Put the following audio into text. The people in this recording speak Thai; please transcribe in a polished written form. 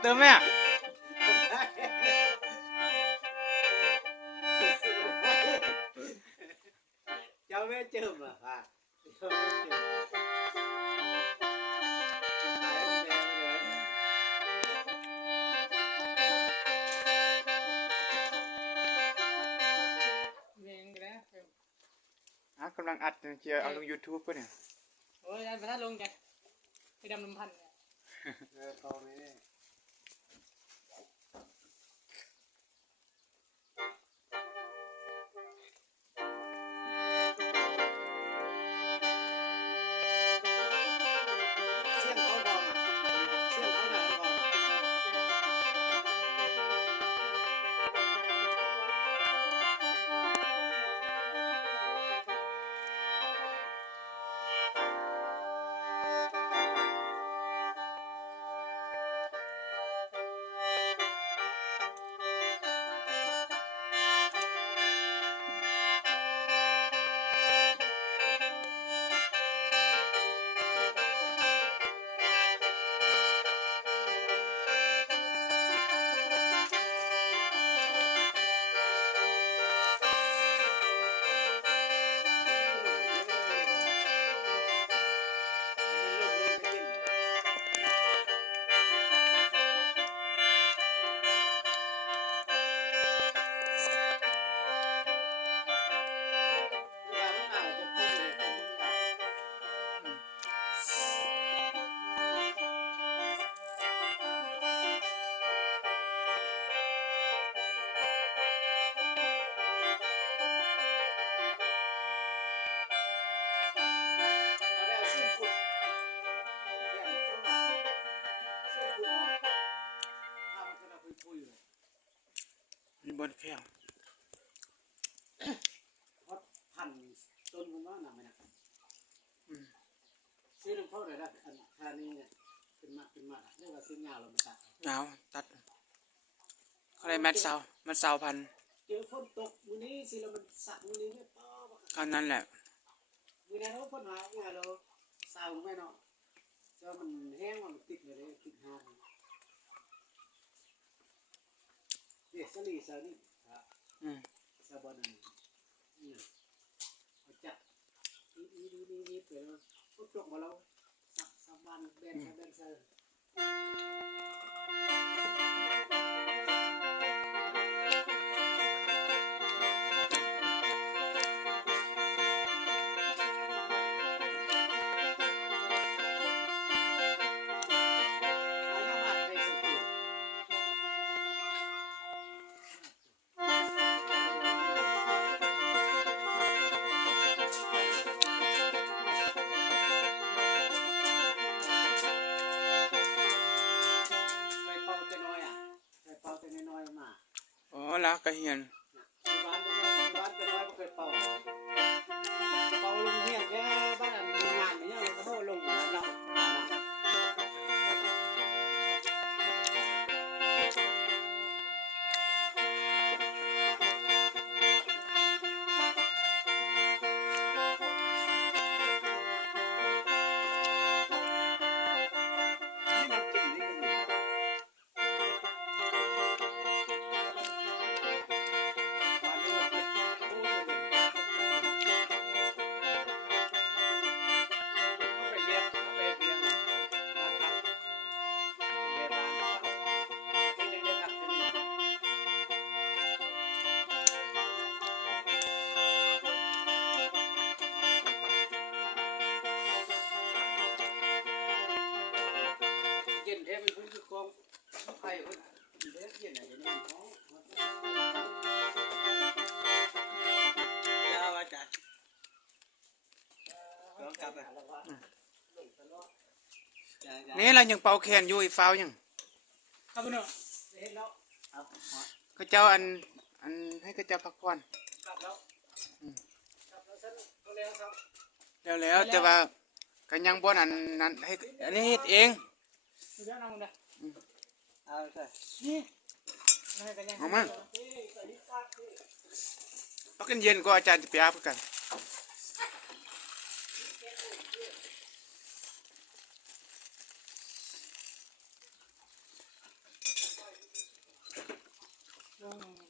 เติมแม่เจ้าแม่เจิมอ่ะค่ะเจ้าแม่เจิมตายแล้วแม่เลยกำลังอัดเชียร์เอาลง YouTube ก็เนี่ยโอ้ยพระธาตุลงจ้ะไปดำลำพันธ์เขาเนี่ยมีบนแข้งพันต้นมันว่าหนักไหมนะซื้อน้ำเข้าเลยนะทานี้เนี่ยขึ้นมาเรียกว่าซื้อยาวเรามาตัดตัดเขาเลยมัดเสาพันเจอฝนตกมื้อนี้สิเรามันสักมื้อนี้เนี่ยก็นั่นแหละมื้อนั้นเราฝนหายเนี่ยเราเศร้าไม่เนาะเจ้ามันแห้งมันติดเลยติดหางเด็กสลีสานี่สาบานันเนี่ยเขาจับนี่เปิดแล้วก็จกมาแล้วสาบานแบนเซอร์แล้วกระเฮียนบ้านเป็นน้อยเคยเป่าลงเฮียนแค่บ้านมีงานเนี่ยเราก็ลงแล้วนี่เรายังเป่าแขนอยู่อีฟ้าวยังครับพี่น้องก็เจ้าอันให้ก็เจ้าพักผ่อนแล้วแต่ว่าก็ยังบ่นั้นให้อันนี้เฮ็ดเองเอามาพักกันเย็นก็อาจารย์จะไปอาบกัน ช่วง